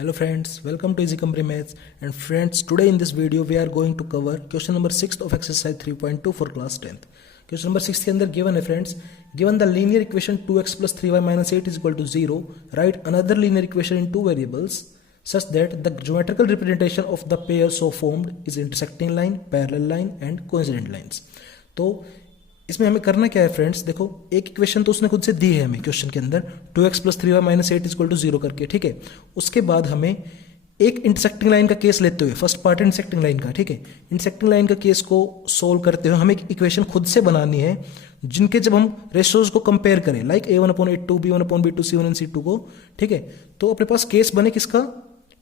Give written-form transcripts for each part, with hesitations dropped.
Hello friends, welcome to Easy Company Maths. And friends, today in this video we are going to cover question number 6 of exercise 3.2 for class 10th. Question number 6 के अंदर given है friends, given the linear equation 2x plus 3y minus 8 is equal to 0, write another linear equation in two variables such that the geometrical representation of the pair so formed is intersecting line, parallel line and coincident lines. तो इसमें हमें करना क्या है friends, देखो एक equation तो उसने खुद से दी है हमें क्वेश्चन के अंदर 2x plus 3y minus 8 equal to 0 करके, ठीक है। उसके बाद हमें एक इंटरसेक्टिंग लाइन का केस लेते हुए, फर्स्ट पार्ट इंटरसेक्टिंग लाइन का, ठीक है, इंटरसेक्टिंग लाइन का केस को सोल्व करते हुए हमें एक इक्वेशन खुद से बनानी है जिनके जब हम रेशियोज को कंपेयर करें like a1/a2 b1/b2 c1 and c2 को, ठीक है, तो अपने पास केस बने किसका,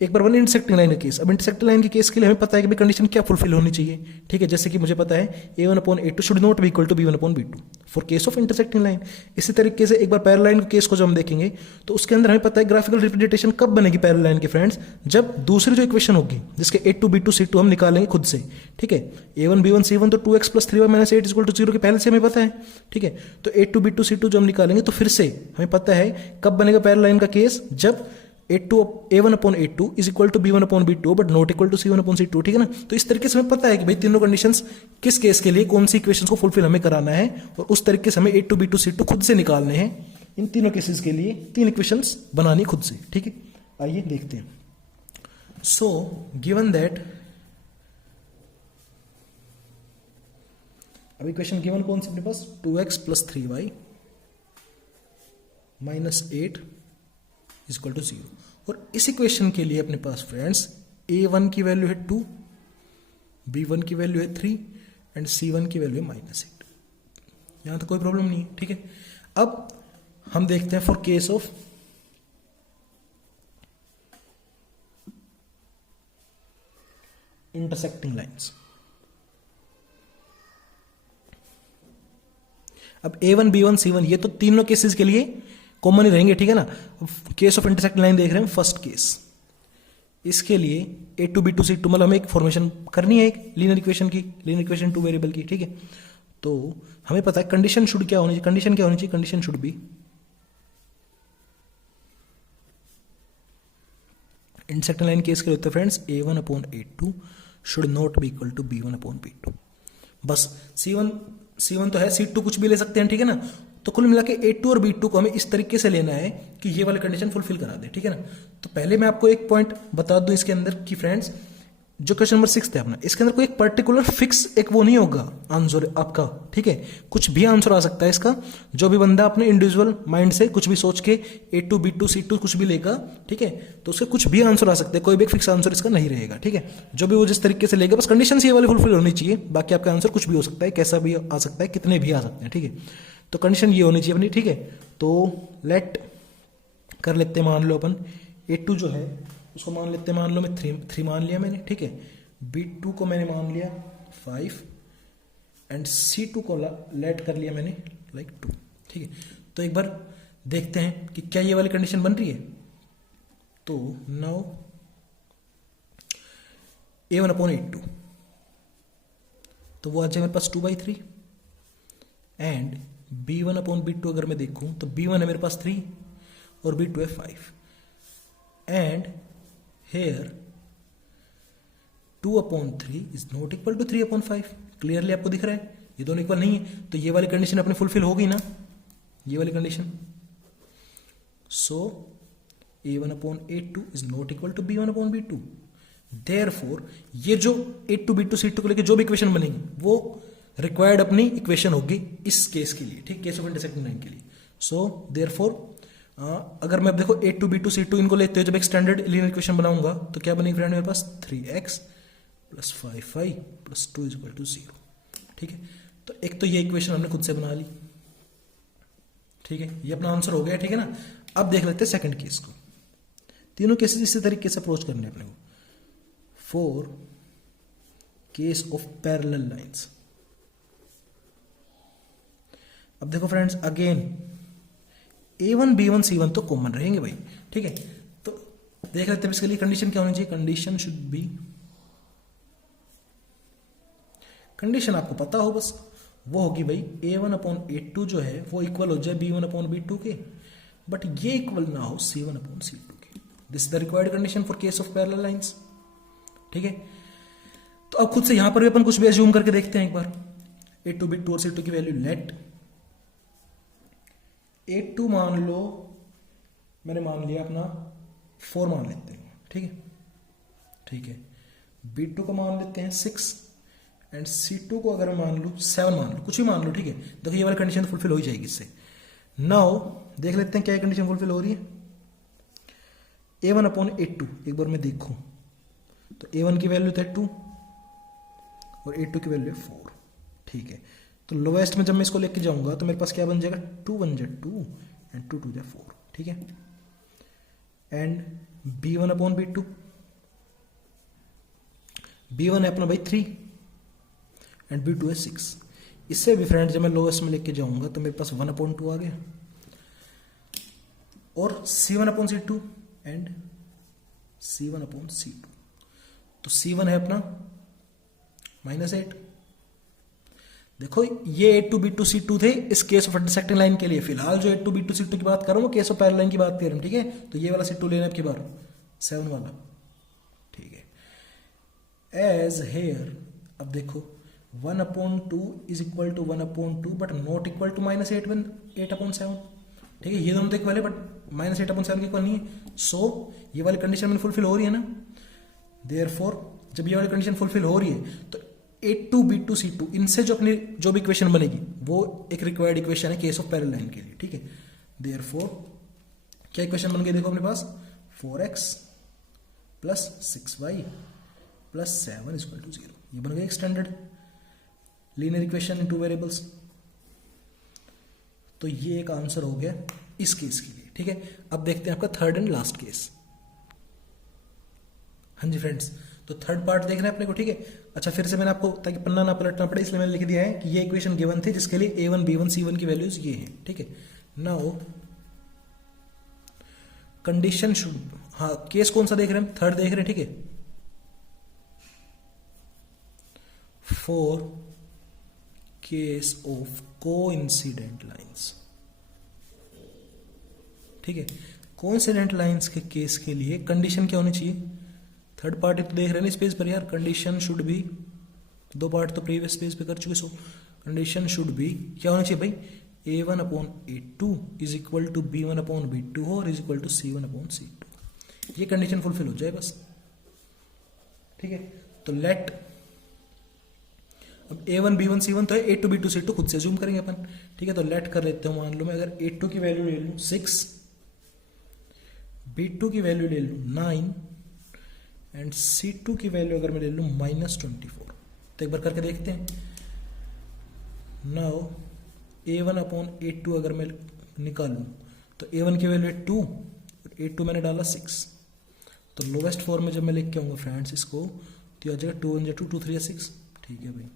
एक बार बने इंटरसेक्टिंग लाइन का केस। अब इंटरसेक्टिंग लाइन के केस के लिए हमें पता है कि भी कंडीशन क्या फुलफिल होनी चाहिए, ठीक है, जैसे कि मुझे पता है a1/a2 should not be equal to b1/b2 for case of intersecting line. इसी तरीके से एक बार पैरेलल लाइन के केस को जब हम देखेंगे तो उसके अंदर हमें पता है ग्राफिकल रिप्रेजेंटेशन कब बनेगी पैरेलल लाइन की फ्रेंड्स, जब दूसरी जो इक्वेशन होगी जिसके a2 b2 c2 हम निकालेंगे खुद से, ठीक है। a1 b1 c1 तो 2x plus 3y minus 8 equal to 0 के पहले से हमें पता है, ठीक है। तो a2 b2 c2 जो हम निकालेंगे तो फिर से हमें पता है कब बनेगा पैरेलल लाइन का केस, जब a1/a2 is equal to b1/b2 but not equal to c1/c2, ठीक है ना। तो इस तरीके से हमें पता है कि भाई तीनों कंडीशंस किस केस के लिए कौन सी इक्वेशंस को फुलफिल हमें कराना है, और उस तरीके से हमें a2 b2 c2 खुद से निकालने हैं। इन तीनों केसेस के लिए तीन इक्वेशंस बनानी खुद से, ठीक है। आइए देखते हैं। सो गिवन दैट, अब इक्वेशन गिवन कौन सी अपने पास, 2x plus 3y minus 8 is equal to 0, और इस इक्वेशन के लिए अपने पास फ्रेंड्स a1 की वैल्यू है 2, b1 की वैल्यू है 3 एंड c1 की वैल्यू है -8। यहां तो कोई प्रॉब्लम नहीं है, ठीक है। अब हम देखते हैं for case of intersecting lines. अब a1 b1 c1 ये तो तीनों केसेस के लिए कॉमन ही रहेंगे, ठीक है ना। केस ऑफ इंटरसेक्टिंग लाइन देख रहे हैं फर्स्ट केस, इसके लिए a2 b2 c2 मतलब हमें एक फॉर्मेशन करनी है एक लीनियर इक्वेशन की, लीनियर इक्वेशन टू वेरिएबल की, ठीक है। तो हमें पता है कंडीशन शुड क्या होनी चाहिए, कंडीशन क्या होनी चाहिए, condition should be intersecting line case के लिए होता है friends a1/a2 should not be equal to b1/b2। बस c1 तो है, c2 कुछ भी ले सकते हैं, ठीक है ना। तो कुल मिला के a2 और b2 को हमें इस तरीके से लेना है कि ये वाली कंडीशन फुलफिल करा दे, ठीक है ना। तो पहले मैं आपको एक पॉइंट बता दूं इसके अंदर कि फ्रेंड्स जो क्वेश्चन नंबर 6 था अपना, इसके अंदर कोई एक पर्टिकुलर फिक्स एक वो नहीं होगा आंसर आपका, ठीक है। कुछ भी आंसर आ सकता है इसका, जो भी बंदा अपने इंडिविजुअल माइंड से कुछ भी सोच के a2 b2 c2 कुछ भी लेगा, ठीक है, तो उसके कुछ भी आंसर आ सकते हैं, कोई भी एक फिक्स आंसर इसका नहीं रहेगा, ठीक है। जो भी वो जिस तरीके से लेगा बस कंडीशन ये वाली फुलफिल होनी चाहिए, बाकी आपका आंसर कुछ भी हो सकता है, कैसा भी आ सकता है, कितने भी आ सकते हैं, ठीक है। तो कंडीशन ये होनी चाहिए अपनी, ठीक है। तो लेट कर लेते हैं, मान लो अपन a2 जो है उसको मान लेते हैं, मान लो मैं 3 मान लिया मैंने, ठीक है। b2 को मैंने मान लिया 5 एंड c2 को लेट कर लिया मैंने लाइक 2, ठीक है। तो एक बार देखते हैं कि क्या ये वाली कंडीशन बन रही है। तो नाउ a1/a2 तो वो आ जाए मेरे पास 2/3 एंड b1/b2 अगर मैं देखूं तो b1 है मेरे पास 3 और b2 है 5 and here 2/3 is not equal to 3/5। Clearly आपको दिख रहा है ये दोनों इक्वल नहीं है, तो ये वाली कंडीशन अपनी फुलफिल होगी ना, ये वाली कंडीशन। So a1/a2 is not equal to b1/b2। Therefore ये जो a2 b2 c2 को लेकर जो भी इक्वेशन बनेगी वो रिक्वायर्ड अपनी इक्वेशन होगी इस केस के लिए, ठीक, केस ऑफ इंटरसेक्टिंग लाइन के लिए। सो देयरफॉर अगर मैं देखो a2 b2 c2 इनको लेते हुए जब एक स्टैंडर्ड लीनियर इक्वेशन बनाऊंगा तो क्या बनेगी फ्रेंड मेरे पास 3x plus 5y plus 2 is equal to 0, ठीक है। तो एक तो ये इक्वेशन हमने खुद से बना ली, ठीक है, ये अपना आंसर हो गया, ठीक है ना। अब देख लेते हैं सेकंड केस को। तीनों केसेस इसी तरीके से अप्रोच करने अपने को for case of parallel lines. अब देखो friends again a1 b1 c1 तो कॉमन रहेंगे भाई, ठीक है। तो देख लेते हैं इसके लिए कंडीशन क्या होनी चाहिए, कंडीशन शुड बी, कंडीशन आपको पता हो बस, वो होगी भाई a1/a2 जो है वो इक्वल हो जाए b1/b2 के, बट ये इक्वल ना हो c1/c2 के। This is the required condition for case of parallel lines. ठीक है, तो अब खुद से यहां पर भी अपन कुछ भी एज्यूम करके देखते हैं एक बार। A2 B2 और C2 की वैल्यू लेट A2 मान लो, मैंने मान लिया अपना 4 मान लेते हैं। ठीक है, ठीक है, B2 को मान लेते हैं 6 एंड C2 को अगर मैं मान लूँ 7 मान लो, कुछ भी मान लो। ठीक है, देखो ये वाली कंडीशन फुलफिल हो ही जाएगी इससे। नाउ देख लेते हैं क्या कंडीशन फुलफिल हो रही है। A1 अपॉन A2 एक बार मैं देखूं तो A1 की वैल्यू है 2 और A2 की वैल्यू है 4। ठीक है, तो लोएस्ट में जब मैं इसको लेके जाऊंगा तो मेरे पास क्या बन जाएगा, 2 1 जा 2 एंड 2 2 जा 4। ठीक है, and B1 upon B2, B1 है अपना भाई 3 एंड B2 है 6। इससे भी फ्रेंड जब मैं लोएस्ट में लेके जाऊंगा तो मेरे पास 1 अपॉन 2 आ गया और C1 upon C2 and C1 upon C2। तो C1 है अपना -8। देखो ये A2 B2 C2 थे इस केस ऑफ इंटरसेक्टिंग लाइन के लिए। फिलहाल जो A2 B2 C2 की बात कर रहा हूं वो केस ऑफ पैरेलल लाइन की बात कर रहा हूं। ठीक है, तो ये वाला C2 लेना आपकी बार 7 वाला। ठीक है, एज हेयर अब देखो 1 upon 2 is equal to 1 upon 2 but not equal to -8 upon 7। ठीक है, ये दोनों तो इक्वल है बट -8 अपॉन 7 की इक्वल नहीं है। सो ये वाली कंडीशन में फुलफिल हो रही है ना। देयरफॉर जब ये वाली कंडीशन फुलफिल हो रही है तो A2 B2 C2 इनसे जो अपनी जो भी इक्वेशन बनेगी वो एक रिक्वायर्ड इक्वेशन है केस ऑफ पैरेलल लाइन के लिए। ठीक है, देयरफॉर क्या इक्वेशन बन गई देखो अपने पास 4x plus 6y plus 7 equal to 0। ये बन गई एक standard linear equation in 2 variables. तो ये एक आंसर हो गया इस केस के लिए। ठीक है, अब देखते हैं आपका थर्ड एंड लास्ट केस। हाँ जी फ्रेंड्स, तो थर्ड पार्ट देख रहे हैं अपने को। ठीक है, अच्छा फिर से मैंने आपको ताकि पन्ना ना पलटना पड़े इसलिए मैंने लिख दिया है कि ये इक्वेशन गिवन थी जिसके लिए A1 B1 C1 की वैल्यूज ये हैं। ठीक है, नाउ कंडीशन शुड, हाँ केस कौन सा देख रहे हैं, थर्ड देख रहे हैं। ठीक है, for case of coincident lines. ठीक है, कोइंसिडेंट लाइंस के केस के लिए कंडीशन क्या होनी चाहिए, थर्ड पार्ट तो देख रहे हैं इस पेज पर यार। कंडीशन शुड बी, 2 पार्ट तो प्रीवियस पेज पे कर चुके। सो कंडीशन शुड बी क्या होनी चाहिए भाई, A1 upon A2 is equal to B1 upon B2 और is equal to C1 upon C2। ये कंडीशन फुलफिल हो जाए बस। ठीक है, तो लेट अब A1 B1 C1 तो है, A2 B2 C2 खुद से जूम करेंगे अपन। ठीक है, तो लेट कर लेते हैं। मान लो मैं अगर A2 की वैल्यू ले लूं 6, B2 की वैल्यू ले लूं 9 एंड C2 की वैल्यू अगर मैं ले लूं -24, तो एक बार करके देखते हैं। नाउ A1 अपॉन A2 अगर मैं निकालूं तो A1 की वैल्यू है 2 और A2 मैंने डाला 6। तो लोवेस्ट फॉर्म में जब मैं लिख के आऊंगा फ्रेंड्स इसको तो आ जाएगा 2 1 2 2 3 6। ठीक है भाई,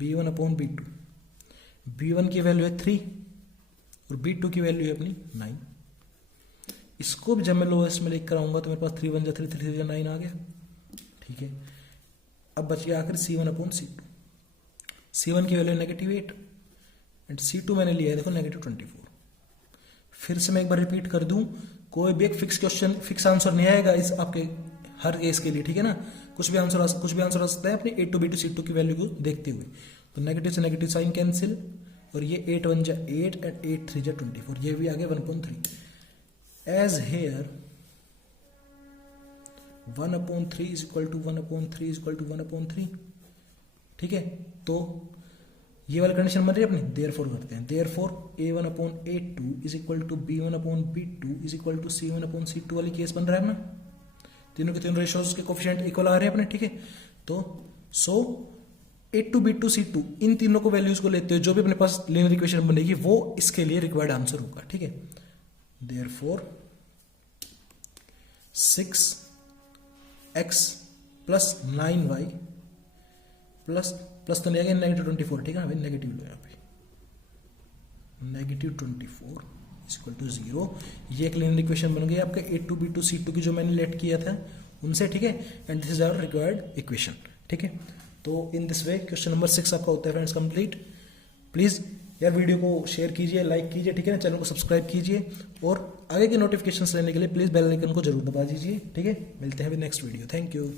B1 अपॉन B2, B1 की वैल्यू है 3 और B2 की वैल्यू है अपनी 9। इसको भी जब मैं लोएस्ट में लेकर आऊंगा तो मेरे पास 3 1 3 3 3 9 आ गया। ठीक है, अब बच गया आखिर C1 अपॉन C2। C1 की वैल्यू -8 एंड C2 मैंने लिया है देखो -24। फिर से मैं एक बार रिपीट कर दूं, कोई भी एक फिक्स क्वेश्चन फिक्स आंसर नहीं आएगा इस आपके हर केस के लिए। ठीक है ना, कुछ भी आंसर आ सकता है अपने A2 B2 C2 की वैल्यू को देखते हुए। तो नेगेटिव से नेगेटिव साइन कैंसिल और ये 8 1 जा 8 एंड 8 3 जा 24, ये भी आ गया 1/3। As here 1/3 is equal to 1/3 is equal to 1/3। ठीक है, तो ये वाली कंडीशन बन रही है अपनी। देयरफॉर करते हैं, therefore A1 upon A2 is equal to B1 upon B2 is equal to C1 upon C2 वाली केस बन रहा है अपना। तीनों के तीनों रेशियोज के कोफिशिएंट इक्वल आ रहे हैं अपने। ठीक है, तो सो A2 B2 C2 इन तीनों को वैल्यूज को लेते हुए जो भी अपने पास लीनियर इक्वेशन बनेगी वो इसके लिए रिक्वायर्ड आंसर होगा। ठीक है, therefore 6x plus 9y plus तो नहीं आ गया -24। ठीक है ना भाई, नेगेटिव लो यहाँ पे -24 इज इक्वल टू 0। ये एक लीनियर इक्वेशन बन गई आपका A2 B2 C2 की जो मैंने लेट किया था उनसे। ठीक है, and this is our required equation. ठीक है, तो in this way question number 6 आपका होता है फ्रेंड्स कंप्लीट। प्लीज यार वीडियो को शेयर कीजिए, लाइक कीजिए, ठीक है ना, चैनल को सब्सक्राइब कीजिए और आगे के नोटिफिकेशंस लेने के लिए प्लीज़ बेल आइकन को जरूर दबा दीजिए, ठीक है। मिलते हैं नेक्स्ट वीडियो, थैंक यू।